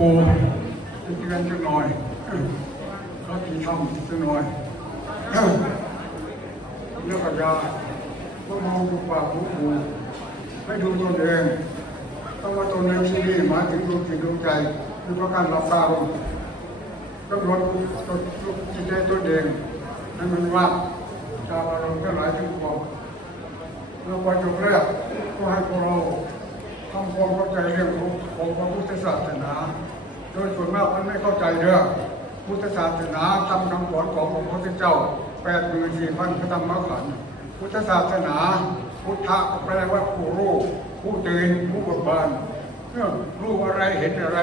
ปูจะเตือนจังหน่อยเขาที่ทำจังหน่อยเรื่องกับยาก็มองดูปากดูหูให้ดูตนเองต้องว่าตนเองที่นี่มาถึงดวงจิตดวงใจคือประการรับตาลงต้องลดตัวจิตใจตนเองให้มันว่างตามอารมณ์ทั้งหลายทั้งปวงเราปรจุแรกก็ให้พวกเรา ทำความเข้าใจเรื่องของของพระพุทธศาสนา โดยส่วนมากมันไม่เข้าใจเรื่องพุทธศาสนาทำคำสอนของพระพุทธเจ้าแปดหมื่นสี่พันพระธรรมขันธ์พุทธศาสนา พุทธะแปลว่าผู้รู้ผู้ตื่นผู้เบิกบานเมื่อรู้อะไรเห็นอะไร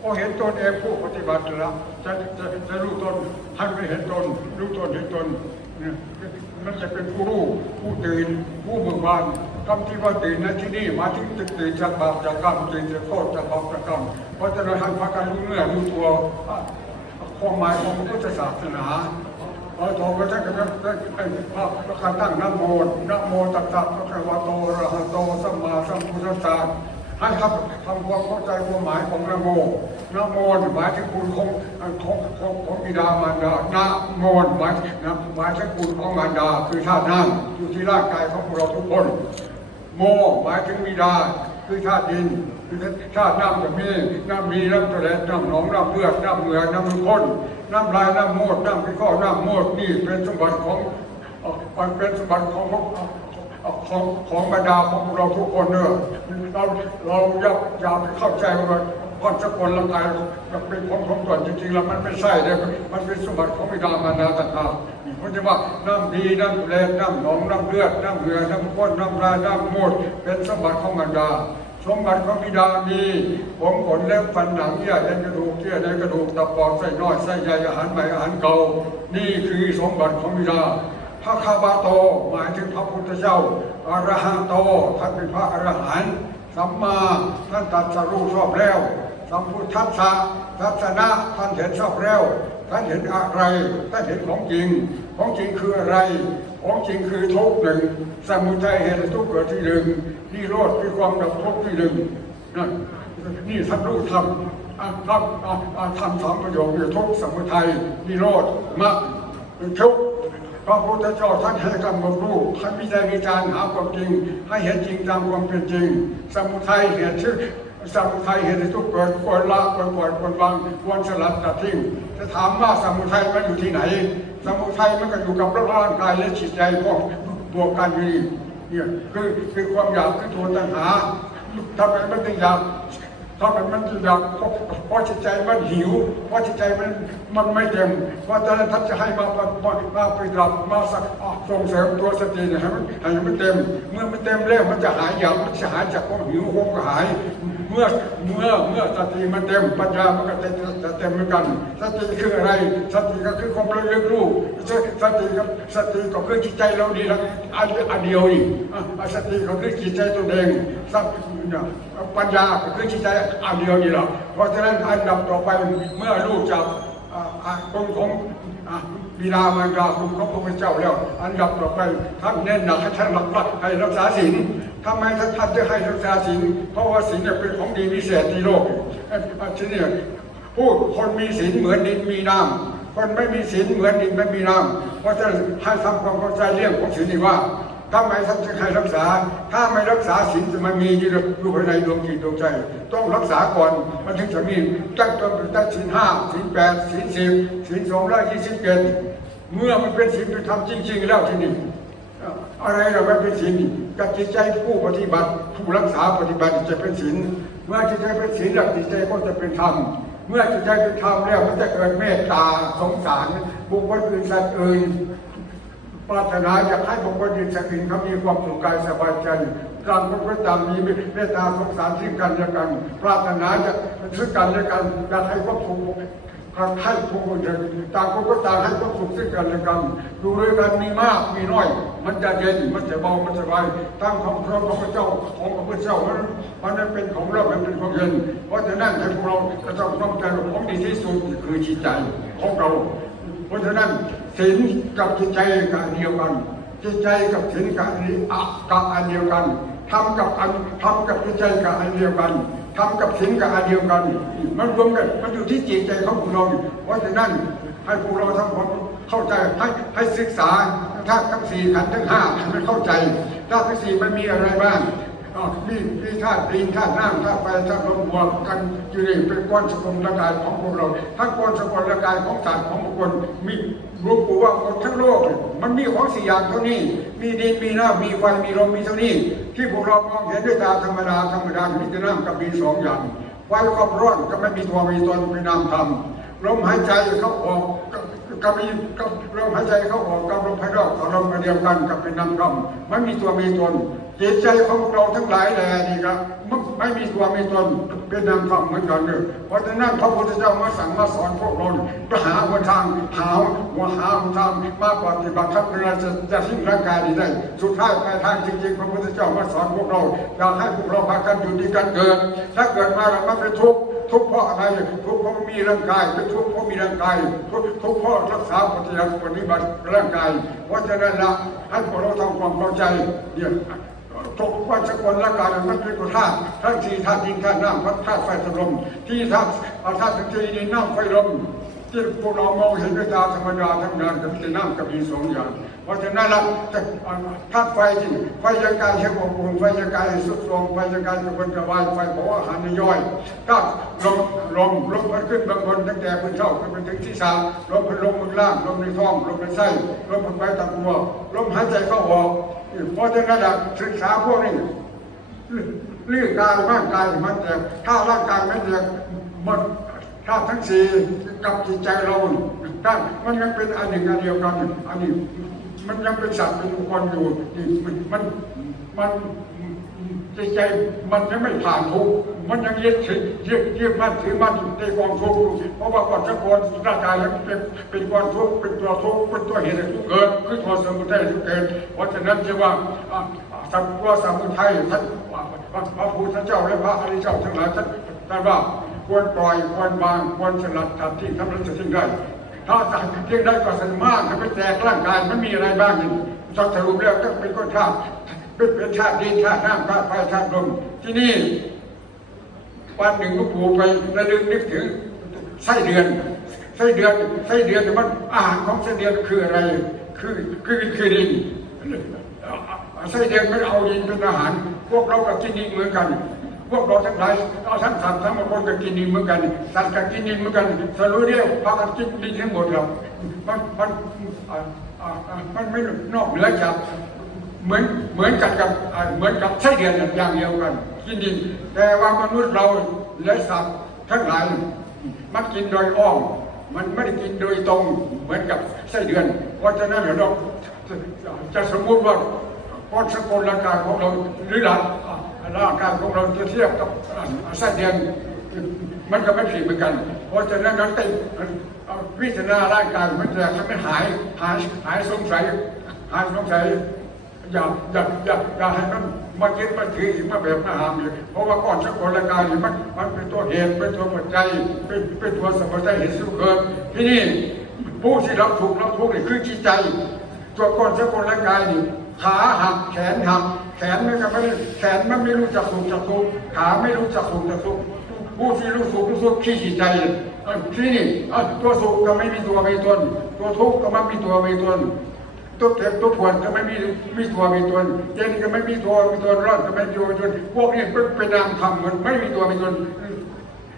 พอเห็นตนเองผู้ปฏิบัติแล้วจะจะจะรู้ตนให้ไม่เห็นตนรู้ตนเห็นตน มันจะเป็นผู้รู้ผู้ตื่นผู้เบิกบานคำที่ว่าตื่นในที่นี่มาถึงตึกตื่นจากบาปจากกรรมตื่นจากโทษจากบาปจากกรรมเพราะฉะนั้นให้พากันรู้เนื้อรู้ตัวความหมายของพระพุทธศาสนาพอโตก็ท่านก็ได้ไอ้ภาพประการตั้งนโมนโมตัสสะพระคะวะโตระหะโตสัมมาสัมพุทธัสสะ ให้ครับทำความเข้าใจความหมายของนโมนโมหมายถึงคุณของของของของบิดามารดานะโมหมายนะหมายถึงคุณของมารดา คือธาตุน้ำอยู่ที่ร่างกายของพวกเราทุกคน โมหมายถึงบิดาคือธาตุดินคือธาตุน้ำกับมีน้ำมีน้ำทะเลน้ำหนองน้ำเลือดน้ำเหงื่อน้ำมือข้นน้ำลายน้ำโมดน้ำพิข้อน้ำโมดนี่เป็นสมบัติของเอ่อมันเป็นสมบัติของ ของของบรรดาของเราทุกคนเนอะเราเราอย่าอย่าไปเข้าใจว่าพรสกลร่างกายเราเป็นของของตนจริงๆแล้วมันไม่ใช่เลยมันเป็นสมบัติของบิดามารดาต่างหากเพราะฉะนั้นว่าน้ำดีน้ำแรงน้ำหนองน้ำเลือดน้ำเหงื่อน้ำข้นน้ำลายน้ำมูดเป็นสมบัติของบรรดาสมบัติของบิดามีผมขนเล็บฟันหนังเยื่อเอ็นกระดูกเยื่อในกระดูกตับปอดไส้น้อยไส้ใหญ่อาหารใหม่อาหารเก่านี่คือสมบัติของบิดา พระคาบาโต หมายถึงพระพุทธเจ้าอรหันโตท่านเป็นพระอรหันต์สัมมาท่านตรัสรู้ชอบแล้ว สัมพุทธัสสะทัศนะท่านเห็นชอบแล้ว ท่านเห็นอะไร ท่านเห็นของจริง ของจริงคืออะไร ของจริงคือทุกหนึ่ง สมุทัยเหตุทุกข์เกิดที่หนึ่งนิโรธคือความดับทุกข์ที่หนึ่งนั่นนี่ท่านรู้ทำทำทำสองประโยคคือทุกข์สมุทัยนิโรธมรรคทุกข์ พระพุทธเจ้าท่านให้กำหนดรู้ท่านวิจัยวิจารณ์หาความจริง ให้เห็นจริงตามความเป็นจริง สมุทัยเหตุชื่อสมุทัยเหตุทุกข์เกิดควรละควรปล่อยควรวางควรสลัดตัดทิ้งจะถามว่าสมุทัยมันอยู่ที่ไหน สมุทัยมันก็อยู่กับร่างกายและจิตใจพวกบวกกันอยู่นี่เนี่ยคือคือความอยากคือตัวตัณหาทำไมมันถึงอยาก ทำไมมันมันอยากเพราะเพราะจิตใจมันหิว เพราะจิตใจมันมันไม่เต็มเพราะฉะนั้นท่านจะให้มามามามาไปดับมาสักส่งเสริมตัวสติให้มันให้มันเต็ม เมื่อมันเต็มแล้วมันจะหายอยากมันจะหายจากความหิวโหยก็หาย มื่อเมื่อเมื่อสติมันเต็มปัญญามันก็จะจะเต็มเหมือนกัน สติคืออะไร สติก็คือความระลึกรู้สติกับสติก็คือจิตใจเราดีล้วอันอันเดียวอีกอะสติก็คือจิตใจตัวเองสัตเนี่ยปัญญาก็คือจิตใจอันเดียวนี่แหละเพราะฉะนั้นอันดับต่อไปเมื่อรู้จักอ่าอ่าองค์ของอ่าบิดามารดาคุณของพระพุทธเจ้าแล้ว อันดับต่อไปท่านเน้นหนักให้ท่านรักษาให้รักษาศีล ทำไมท่านท่านจะให้รักษาศีลเพราะว่าศีลเนี่ยเป็นของดีพิเศษในโลกเอ่อทีนี้พูดคนมีศีลเหมือนดินมีน้ำคนไม่มีศีลเหมือนดินไม่มีน้ำเพราะฉะนั้นให้ทำความเข้าใจเรื่องของศีลนี่ว่าทำไมท่านจะให้รักษา ถ้าไม่รักษาศีลจะมันมีอยู่อยู่ภายในดวงจิตดวงใจ ต้องรักษาก่อนมันถึงจะมีตั้งต้นตั้งศีลห้าศีลแปดศีลสิบศีลสองร้อยยี่สิบเจ็ดเมื่อมันเป็นศีลธรรมจริง ๆ แล้วที่นี่อะไรเราไม่เป็นศีล กับจิตใจผู้ปฏิบัติ ผู้รักษาปฏิบัติจะเป็นศีลเมื่อจิตใจเป็นศีลแล้วจิตใจก็จะเป็นธรรมเมื่อจิตใจเป็นธรรมแล้วมันจะเกิดเมตตาสงสารบุคคลอื่นสัตว์อื่นปรารถนาอยากให้บุคคลอื่นสัตว์อื่นเขามีความสุขกายสบายใจการพระตามมีเมตตาสงสารซึ่งกันและกัน ปรารถนาจะซึ่งกันและกันอยากให้ความสุข การให้ผู้คนต่างคนก็ต่างให้ความสุขซึ่งกันและกันดูด้วยกันมีมากมีน้อย มันจะเย็นมันจะเบามันจะสบายตั้งของพระพระเจ้าของพระเจ้ามันมันนั้นเป็นของเราเป็นของเย็นเพราะฉะนั้นให้พวกเราจะต้องต้องใจของดีที่สุดคือจิตใจของเรา เพราะฉะนั้นศีลกับจิตใจกันเดียวกัน จิตใจกับศีลกับอันนี้อะกับอันเดียวกันทำกับอันทำกับจิตใจกับอันเดียวกัน ทำกับศีลกับอันเดียวกัน มันรวมกัน มันอยู่ที่จิตใจของพวกเราอยู่เพราะฉะนั้นให้พวกเราทั้งหมดเข้าใจให้ให้ศึกษาธาตุทั้งสี่ขันธ์ทั้งห้าให้มันเข้าใจธาตุทั้งสี่มันมีอะไรบ้างอ๋อมีมีธาตุดินธาตุน้ำธาตุไฟธาตุลมบวกกันอยู่ในเป็นก้อนสกุลร่างกายของพวกเราทั้งก้อนสกุลร่างกายของสัตว์ของบุคคลมี รู้ปูว่าหมดทั้งโลก มันมีของสี่อย่างเท่านี้ มีดินมีน้ำมีไฟมีลมมีเท่านี้ ที่พวกเรามองเห็นด้วยตาธรรมดาธรรมดามีแต่น้ำกับมีสองอย่างไฟกับร้อนก็ไม่มีตัวมีตนเป็นนามธรรมลมหายใจเขาออกก็ก็มีก็ลมหายใจเขาออกกับลมภายนอกกับลมเดียวกันกับเป็นนามธรรมมันมีตัวมีตน จิตใจของเราทั้งหลายแหล่นี่ครับมันไม่มีตัวไมีตนเป็นนามธรรมเหมือนกันเลยเพราะฉะนั้นพระพุทธเจ้ามาสั่งมาสอนพวกเราก็หาหนทางหาว่าหาหนทางมาปฏิบัติธรรมเราจะจะทิ้งร่างกายนี้ได้สุดท้ายปลายทางจริงๆพระพุทธเจ้ามาสอนพวกเราอยากให้พวกเราพากันอยู่ที่การเกิด ถ้าเกิดมาแล้วมันเป็นทุกข์ทุกข์เพราะอะไรทุกข์เพราะมีร่างกายเป็นทุกข์เพราะมีร่างกายทุกทุกข์เพราะรักษาปฏิบัติปฏิบัติร่างกาย เพราะฉะนั้นละให้พวกเราทำความเข้าใจเนี่ย ทุกวันสกลละการมันเป็นกุธาทั้งสี่ธาตุดินธาตุน้ำพัดธาตุไฟธาตุลมที่ธาตุอาธาตุทั้งสี่ดินน้ำไฟลมที่พวกเรามองเห็นด้วยตาธรรมดาทั้งนั้นกับที่น้ำกับดินสองอย่าง เพราะฉะนั้นละแต่ธาตุไฟจริงไฟยังกายเชื่อบอุ่นไฟยังกายสุดลงไฟยังกายกระวนกระวายไฟเผาอาหารในย่อยธาตุลมลมลมมันขึ้นบางคนตั้งแต่บนเท้าขึ้นไปถึงที่สามลมเป็นลมบนล่างลมในท้องลมในไส้ลมบนใบตะกัวลมหายใจเข้าออกเพราะฉะนั้นน่ะศึกษาพวกนี้เรื่องกายร่างกายมันแต่ถ้าร่างกายไม่เดียมันถ้าทั้งสี่กับจิตใจเราถ้ามันยังเป็นอันหนึ่งอันเดียวกันอันนี้ มันยังเป็นสัตว์เป็นบุคคลอยู่นี่มันมันมันจิตใจมันยังไม่ผ่านทุกมันยังยึดถือยึดยึดมั่นถือมั่นในกองทุกข์อยู่เพราะว่าก่อนจะก่อนร่างกายแล้วเป็นเป็นกองทุกข์เป็นตัวทุกข์เป็นตัวเหตุทุกข์เกิดคือตัวสมุทัยทุกเกิดเพราะฉะนั้นจึงว่าสัมว่าสมุทัยท่านพระพุทธเจ้าและพระอริยเจ้าทั้งหลายท่านท่านว่าควรปล่อยควรวางควรสลัดตัดทิ้งทำนั้นจะทิ้งได้ ถ้าสั่งทิ้งได้ก็สนมากถ้าไปแตกร่างกายมันมีอะไรบ้างนี่สรุปแล้วก็เป็นก้อนธาตุเป็นเป็นธาตุดินธาตุน้ำธาตุไฟธาตุลมที่นี่วันหนึ่งลูกปู่ไประลึกนึกถึงไส้เดือนไส้เดือนไส้เดือนที่มันอาหารของไส้เดือนคืออะไร คือคือคือดินไส้เดือนไม่เอาดินเป็นอาหาร พวกเราก็กินดินเหมือนกัน วกเราทั้งหลายเอาทั้งสัตว์ทั้งคนก็กินดินเหมือนกันสัตว์ก็กินดินเหมือนกันสรุปเรียกพากันกินดินทั้งหมดแล้วมันมันมันไม่นอกเหนือจากเหมือนเหมือนกันกับเหมือนกับไส้เดือนอย่างเดียวกันกินดินแต่ว่ามนุษย์เราและสัตว์ทั้งหลายมันกินโดยอ้อมมันไม่ได้กินโดยตรงเหมือนกับไส้เดือน เพราะฉะนั้นเดี๋ยวเราจะจะสมมติว่าก้อนสกุลร่างกายของเราหรือหลัง ร่างกายของเราจะเทียบกับไส้เดือนมันก็ไม่ผิดเหมือนกัน เพราะฉะนั้นเราต้องเอาวิจารณาร่างกายมันจะทำให้หายหายหายสงสัยหายสงสัยอย่าอย่าอย่าอย่าให้มันมายึดมาถืออีกมาแบบมาหามอีกเพราะว่าก่อนสกุลกายนี่มันมันเป็นตัวเหตุเป็นตัวปัจจัยเป็นเป็นตัวสมุทัยเหตุสุขเกิดที่นี่ผู้ที่รับถูกรับทุกข์นี่คือจิตใจ ตัวก่อนสกุลกายนี่ขาหักแขนหัก แขนมันก็ไม่ได้แขนมันไม่รู้จักสุขจักทุกข์ขาไม่รู้จักสุขจักทุกข์ผู้ที่รู้สุขรู้ทุกข์ที่จิตใจที่นี่ตัวสุขก็ไม่มีตัวมีตน ตัวทุกข์ก็ไม่มีตัวมีตนตัวเก็บตัวปวดก็ไม่มีมีตัวมีตนเย็นก็ไม่มีตัวมีตนร้อนก็ไม่มีตัวมีตนพวกนี้เป็นนามธรรมมันไม่มีตัวมีตน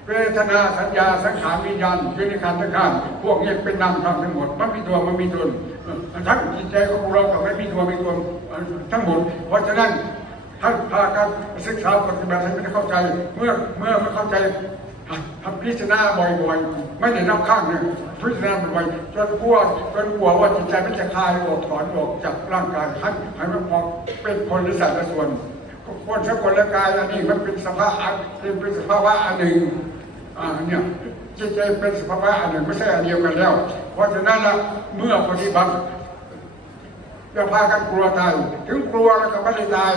เวทนาสัญญาสังขารวิญญาณเป็นขันธ์ทั้งขันธ์พวกนี้เป็นนามธรรมทั้งหมดมันมีตัวมันมีตน ทั้งจิตใจของเราก็ไม่มีตัวมีตนทั้งหมด เพราะฉะนั้นท่านพาการศึกษาปฏิบัติให้มันเข้าใจ เมื่อเมื่อไมันเข้าใจทำพิจารณาบ่อยๆ ไม่ได้นับข้างเนี่ยพิจารณาบ่อยๆจนกลัวจนกลัวว่าจิตใจมันจะคลายออกถอนออกจากร่างกายให้ให้มันพอเป็นคนหรือสัตว์ส่วนคนสกุลกายอันนี้มันเป็นสภาพอันเป็นสภาวะอันหนึ่งอ่าเนี่ยจิตใจเป็นสภาวะอันหนึ่งไม่ใช่อันเดียวกันแล้ว เพราะฉะนั้นละเมื่อปฏิบัติจะพากันกลัวตาย ถึงกลัวแล้วก็ไม่ได้ตาย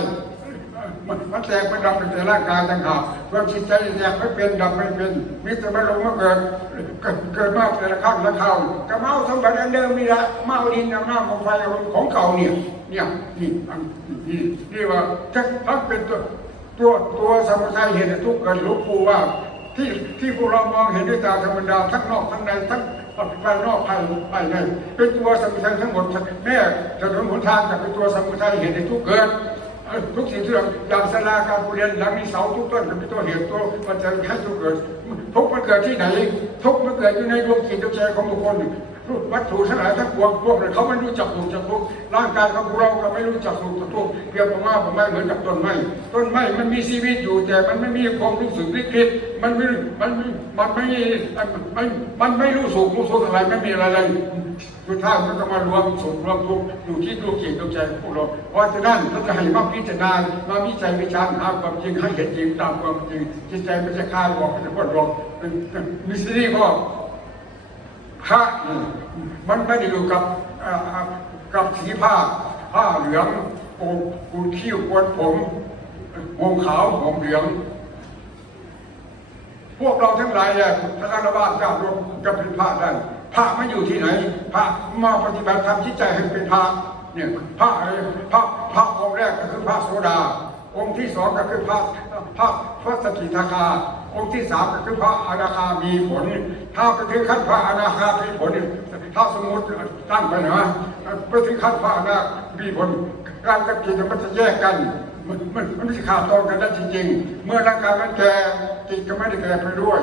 มันแตกมันดับเป็นแต่ร่างกายต่างหากส่วนจิตใจแตกไม่เป็นดับไม่เป็นมิตรไม่ลงมาเกิดเกิดเกิดมากแต่ละครั้งละคราวก็เมาสมบัติอันเดิมนี่ละเมาดินเอาน้ำของไฟของเก่าเนี่ยเนี่ยนี่นี่นี่ว่าถ้าถ้าเป็นตัวตัวตัวสมุทัยเหตุทุกข์กิดหลวงปู่ว่า ที่ที่พวกเรามองเห็นด้วยตาธรรมดาทั้งนอกทั้งในทั้ง ภายนอกภายภายในเป็นตัวสมุทัยทั้งหมดแม่ถนนหนทางจะเป็นตัวสมุทัยเหตุในทุกเกิดทุกสิ่งทุกอย่างอย่างสลาการเรียนหลังนี้เสาทุกต้นเป็นตัวเหตุตัวปัจจัยให้ทุกเกิดทุกมันเกิดที่ไหน ทุกมันเกิดอยู่ในดวงจิตดวงใจของบุคคล วัตถุทั้งหลายทั้งปวงพวกนั้นเขาไม่รู้จักถูกจักทุกข์ร่างกายของพวกเราก็ไม่รู้จักถูกจักทุกข์เปรียบประมาผมไม่เหมือนกับต้นไม้ต้นไม้มันมีชีวิตอยู่แต่มันไม่มีความรู้สึกนึกคิดมันไม่มันไม่มันไม่มันมันไม่รู้สุขรู้สุขอะไรไม่มีอะไรเลยสุดท้ามันก็มารวมสุขรวมทุกข์อยู่ที่ดวงจิตดวงใจของพวกเราเพราะฉะนั้นเราจะให้มาพิจารณามาวิจัยวิจารณ์หาความจริงให้เห็นจริงตามความจริงจิตใจมันจะคลายออกมันจะพ้นหลอกเป็นมิสซิลี่ก็ พระมันไม่ได้อยู่กับกับสีผ้า ผ้าเหลืองโกนกูคิ้วโกนผมวงขาวผมเหลือง พวกเราทั้งหลายเนี่ยทั้งฆราวาสญาติโยมจะเป็นพระได้พระไม่อยู่ที่ไหน พระมาปฏิบัติธรรมที่ใจให้เป็นพระเนี่ยพระอะไรพระพระองค์แรกก็คือพระโสดา องค์ที่สองก็คือพระพระพระสกิทาคา องค์ที่สามก็คือพระอนาคามีผล ถ้าไปถึงขั้นพระอนาคามีผล ถ้าสมมติตั้งไปนะไปถึงขั้นพระอนาคามีผล การจิตมันจะแยกกันมันมันมันไม่ขาดตอนกันได้จริงๆ เมื่อร่างกายมันแก่จิตก็ไม่ได้แก่ไปด้วย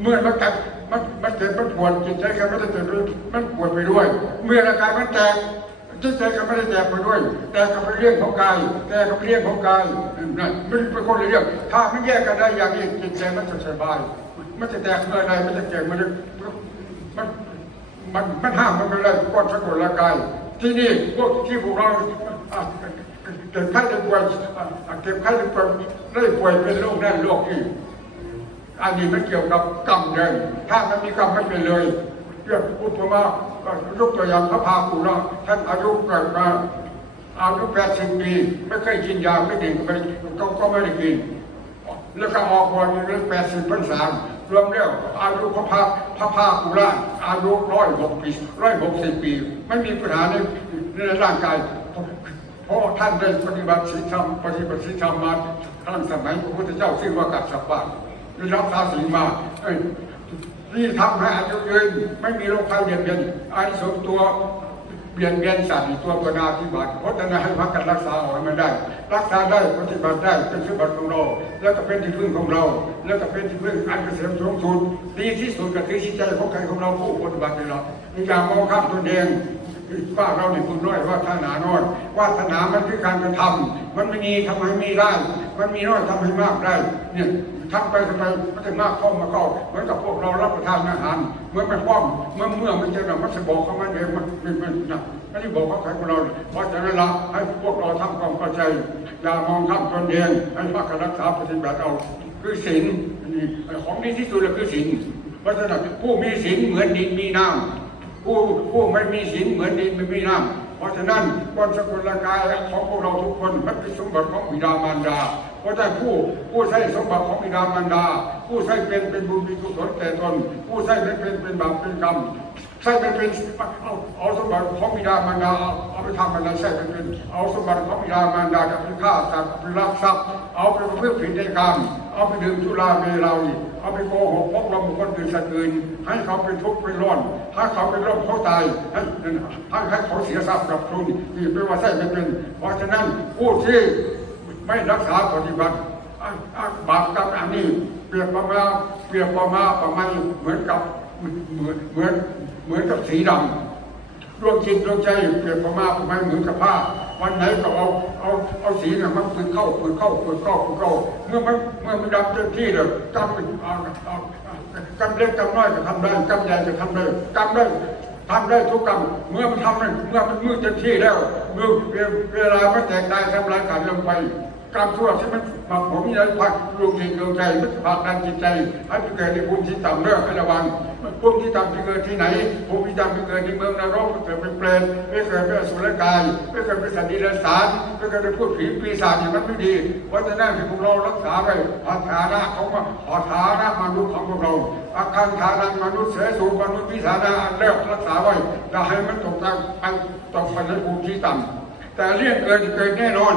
เมื่อมันแก่มันมันเจ็บมันปวดจิตใจก็ไม่ได้เจ็บมันปวดไปด้วย เมื่อร่างกายมันแต กจิตใจก็ไม่ได้แตกไปด้วย แต่ก็เป็นเรื่องของกาย แต่ก็เป็นเรื่องของกายนั่นมันเป็นคนละเรื่อง ถ้ามันแยกกันได้อย่างนี้จิตใจมันจะสบาย มันจะแตกเมื่อไรมันจะเจ็บมันจะมันมันมันห้ามมันไม่ได้ก้อนสกุลกาย ที่นี่พวกที่พวกเราอะเก็บไข้ได้ป่วยเก็บไข้ได้ป่วยได้ป่วยเป็นโรคนั่นโรคนี้อันนี้มันเกี่ยวกับกรรมเดินถ้ามันมีกรรมไม่เป็นเลยเรื่องอุปมา ยกตัวอย่างพระพากุระท่านอายุเกิดมาอายุแปดสิบปีไม่เคยกินยาไม่ดื่มไม่ก็ก็ไม่ได้กิน แล้วก็ออกบวชอยู่แปดสิบพรรษารวมแล้วอายุพระพาพระพากุระอายุร้อยหกปีร้อยหกสิบปี ไม่มีปัญหาในในร่างกายเพราะท่านได้ปฏิบัติศีลธรรมปฏิบัติศีลธรรมมาตั้งสมัยพระพุทธเจ้าชื่อว่ากัสสปะได้รับภาษีมาเอ้ นี่ทำให้อายุยืนไม่มีโรคภัยเบียดเบียนไอ้สมตัวเบียนเบียนสัตว์ตัวปนาธิบัติเพราะฉะนั้นให้พักกันรักษาเอาให้มันได้ รักษาได้ปฏิบัติได้เป็นสมบัติของเรา แล้วก็เป็นที่พึ่งของเรา แล้วก็เป็นที่พึ่งอันเกษมสูงสุดดีที่สุดก็คือจิตใจของใครของเราผู้ปฏิบัตินี่แหละอย่ามองข้ามตัวเองว่าเราเนี่ยคุณน้อยว่าท่านาน้อยว่าธนามันคือการกระทำมันไม่มีทำให้มีได้ มันมีน้อยทำให้มากได้เนี่ย ทำไปทำไปมันจะมากเข้ามาเข้าเหมือนกับพวกเรารับประทานอาหารเมื่อมันป้อมเมื่อเมื่อมันจะนำมันจะบอกเขามันเองมันมันมันนะไม่ได้บอกเขาใครของเราเพราะฉะนั้นละให้พวกเราทำความเข้าใจอย่ามองข้ามตนเองให้พักการรักษาปฏิบัติเอาคือศีลนี่ของดีที่สุดเลยคือศีลเพราะฉะนั้นผู้มีศีลเหมือนดินมีน้ำผู้ผู้ไม่มีศีลเหมือนดินไม่มีน้ำเพราะฉะนั้นก้อนสกุลกายของพวกเราทุกคนมันเป็นสมบัติของบิดามารดา เพราะฉะนั้นผู้ผู้ใช้สมบัติของบิดามารดา ผู้ใช้เป็นเป็นบุญเป็นกุศลแก่ตน ผู้ใช้เป็นเป็นเป็นบาปเป็นกรรมใช้เป็นเป็นเอาเอาสมบัติของบิดามารดาเอาเอาไปทำอะไรใช้เป็นเป็นเอาสมบัติของบิดามารดาจะเอาไปฆ่าสัตว์เอาไปลักทรัพย์ เอาไปเพื่อผิดในกรรมเอาไปดื่มสุราเมรัยเอาไปโกหกพกเราบุคคลอื่นสัตว์อื่นให้เขาเป็นทุกข์เป็นร้อนถ้าเขาเป็นโรคเขาตายให้ให้ให้เขาเสียทรัพย์กับทุนนี่เป็นว่าใช่ไม่เป็น เพราะฉะนั้นผู้ที่ ไม่รักษาปฏิบัติบาปกรรมอันนี้ เปรียบประมาเปรียบประมาประมาณเหมือนกับเหมือนเหมือนเหมือนกับสีดำดวงจิตดวงใจเปรียบประมาประมาณเหมือนกับผ้า วันไหนก็เอาเอาเอาสีน่ะมันปืนเข้าปืนเข้าปืนเข้าปืนเข้า เมื่อมันเมื่อมันดำเต็มที่เลยกำเป็นเอาเอากำเล็กกำน้อยก็ทำได้กำใหญ่ก็ทำได้กำได้ทำได้ทุกกำเมื่อมันทำได้เมื่อมันมืดเต็มที่แล้วเมื่อเวลามันแตกได้ทำลายการลงไป กรรมชั่วที่มันมาผมมีอะไรพักดวงจิดวงใจมันผลักดันจิตใจให้ไปเกิดในภูมิที่ต่ำเลิกให้ระวังภูมิที่ต่ำไปเกิดที่ไหนภูมิที่ต่ำไปเกิดในเมืองนรกเกิดเป็นเปรตไปเกิดเป็นอสุรกายไปเกิดเป็นสัตว์ดิรกชันไปเกิดเป็นพูดผีปีศาจอย่างนั้นไม่ดีเพราะฉะนั้นที่พวกเรารักษาไว้อาฐานะของอาฐานะมนุษย์ของพวกเราอาคันฐานะมนุษย์เสสูงมนุษย์วิสานะอันเลิกรักษาไว้อย่าให้มันตกต่ำไปตกไปในภูมิที่ต่ำ แต่เรื่องเกิดเกิดแน่นอน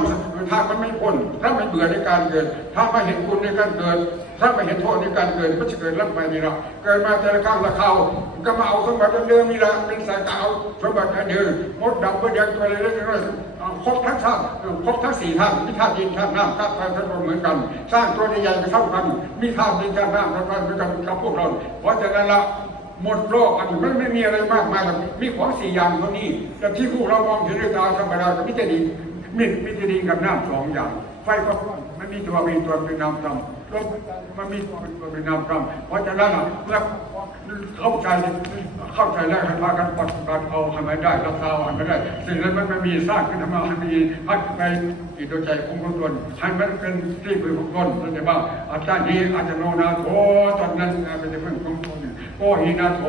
ถ้ามันไม่พ้นถ้าไม่เบื่อในการเกิด ถ้าไม่เห็นคุณในการเกิด ถ้าไม่เห็นโทษในการเกิดมันจะเกิดรับไปนี่ละเกิดมาแต่ละครั้งละคราวก็มาเอาสมบัติเดิมนี่ละเป็นสายเก่าสมบัติเดิมมดดำมดแดงตัวอะไรเรื่อยๆครบทั้งชาติครบทั้งสี่ธาตุมีธาตุดินธาตุน้ำธาตุไฟธาตุลมเหมือนกัน สร้างตัวใหญ่ๆก็เท่ากันมีธาตุดินธาตุน้ำธาตุไฟเหมือนกันกับพวกเราเพราะฉะนั้นละ หมดโลกอันไม่ไม่มีอะไรมากมายหรอกมีของสี่อย่างเท่านี้แต่ที่พวกเรามองเห็นด้วยตาธรรมดาก็มิตรดีมิตรมิตรดีกับน้ำสองอย่าง ไฟก็ร้อนมันมีตัวมีตัวเป็นน้ำต่ำลมมันมีตัวเป็นตัวเป็นน้ำต่ำเพราะฉะนั้นอะเมื่อเข้าใจเข้าใจแล้วให้พากันปฏิบัติเอาให้มันได้รักษาเอาให้มันได้สิ่งนั้นมันไม่มีสร้างขึ้นมาให้มีพัดไปจิตใจของคนตนให้มันเป็นที่พึ่งของตนเข้าใจว่าอาจารย์นี้อาจจะโนนาโถตอนนั้นเป็นที่พึ่งของตน โกหินาโถ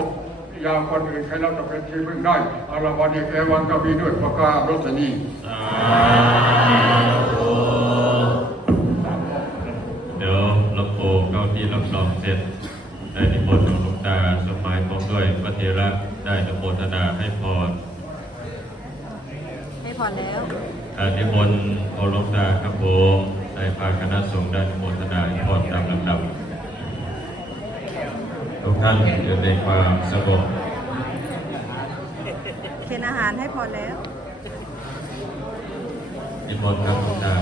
ยาคนอื่นใครเราจะเป็นที่พึ่งได้อาราวันเอกเอวังก็มีด้วยประกาศรสนีสาธุเดี๋ยวหลวงปู่เข้าที่รับรองเสร็จได้นิมนต์หลวงตาสมัยพร้อมด้วยพระเถระได้นิมนต์นาให้พรให้พรแล้วการนิมนต์องค์หลวงตาครับผมได้พาคณะสงฆ์ได้นิมนต์นาให้พรตามลำดับ ทุกท่านอยู่ในความสงบเคนอาหารให้พรแล้วนิมนต์ครับหลวงตา